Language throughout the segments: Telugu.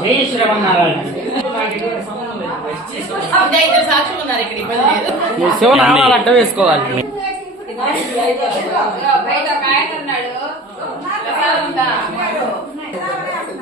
జై శ్రీమన్నారాయణ శివనామాలు అడ్డ వేసుకోవాలి. బయట బ్యాగ్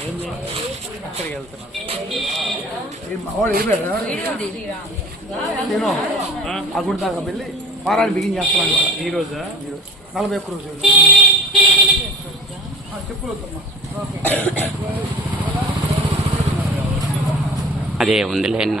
అక్కడికి వెళ్తున్నాను నేను ఆ గుడి దాకా వెళ్ళి వారాన్ని బిగిన్ చేస్తున్నాను ఈ రోజు నలభై ఒక్క రోజు చెప్పులు వద్దమ్మా అదే ఉందిలే అన్న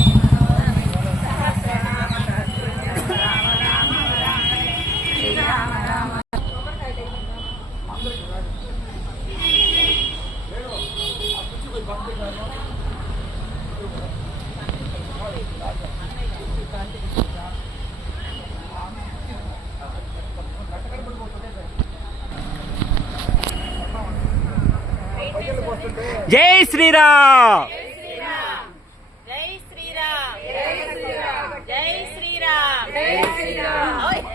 జై శ్రీరామ్. జై శ్రీరామ్.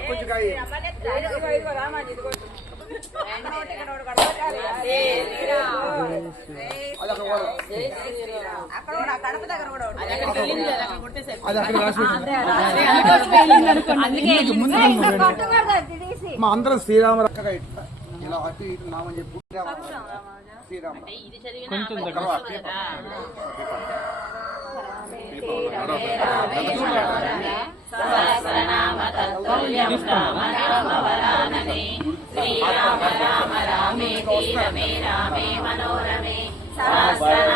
కొంచెం కాయి. అది అక్కడ వాడు. అది అక్కడ వెళ్ళింది అది అక్కడ కొట్టేసారు అది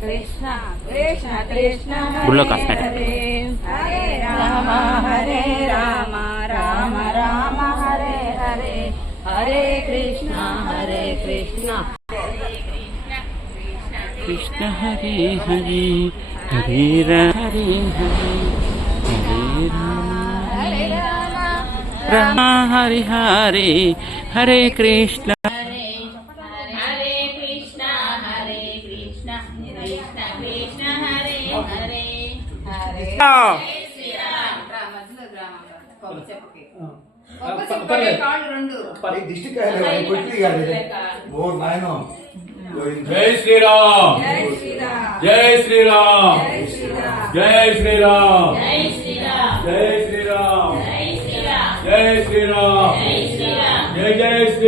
కృష్ణ కృష్ణ కృష్ణ గుళ్ళో హరే రామ హరే రామ రామ రామ హరే హరే హరే కృష్ణ హరే కృష్ణ. కృష్ణ హరే హరే హరే హరే హరే హరే రామ. రామ హరి హరే హరే కృష్ణ. జై శ్రీరామ్. జై శ్రీరామ్. జై శ్రీరామ్. జై శ్రీరామ్. జై శ్రీరామ్.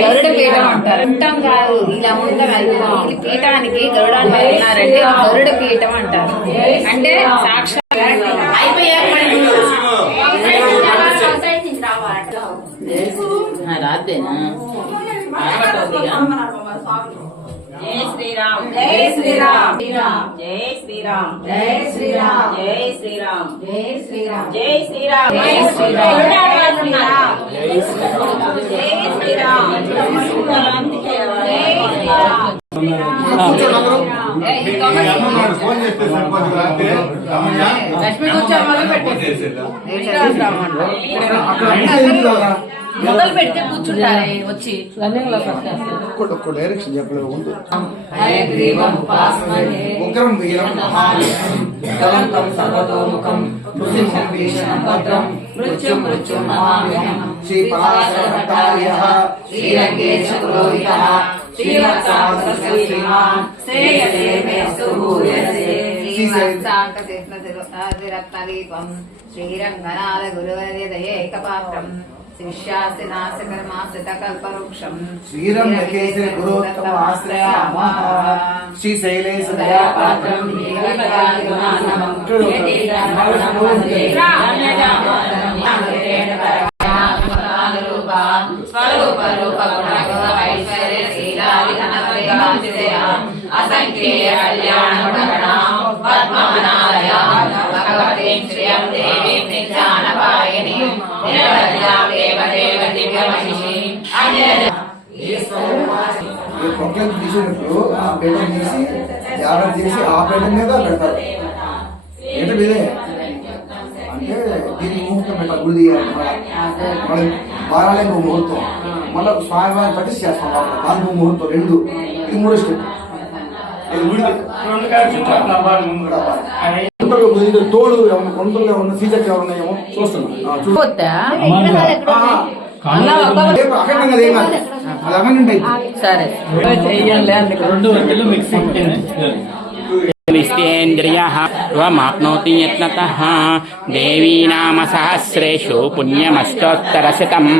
గరుడ పీఠం అంటారు ఉంటాం కాదు ఇలా ఉంటాం వెళ్తాం ఈ పీఠానికి గరుడాలు ఉన్నారంటే గరుడ పీఠం అంటారు అంటే సాక్షాత్ అయిపోయాక రాదేనా జై శ్రీరామ్ జై శ్రీరామ్ జై శ్రీరామ్ జై శ్రీరామ్ జై శ్రీరామ్ జై శ్రీరామ్ జై శ్రీరామ్ జై శ్రీరామ్ మొదలు పెడితే కూర్చుంటారే వచ్చి రన్నింగ్లో ఒక్కడు ఒక్క డైరెక్షన్ చెప్పలేదు ఉండు ఉగ్రం వీరం సర్వతోముఖం భద్రం श्रीपार्श्वभट्टार्यः श्रीरङ्गेशपुरोहितः श्रीवत्साहसश्रीमान् श्रेयसे मेऽस्तु भूयसे श्रीरत्नादीपम् श्रीरङ्गनाथ गुरुवर्यदयेकपात्रम् శ్రీశైలేశ దయాపాత్రం అసంఖ్యేయ కళ్యాణ పద్మనాలయ భగవతి శ్రియం దేవీ నిజానపాయని నిరవధ్యాం దేవదేవ తీసినప్పుడు ఆ పేట తీసి జాగ్రత్త చేసి ఆ పేట మీద పెడతారు. ఏంటంటే ఇదే దీని ముహూర్తం ఇట్లా గుడి తీయాలి మనం ముహూర్తం. మళ్ళీ స్వామివారిని బట్టి చేస్తాం నాలుగు ముహూర్తం రెండు. ఇది మూడో స్టెప్. తోడు కొంతలో ఉన్న రెండు వందలు మిక్సింగ్ विष्टेन्द्रियः त्वमाप्नोति यत्नतः देवी नाम सहस्रेषु पुण्यमष्टोत्तरशतम्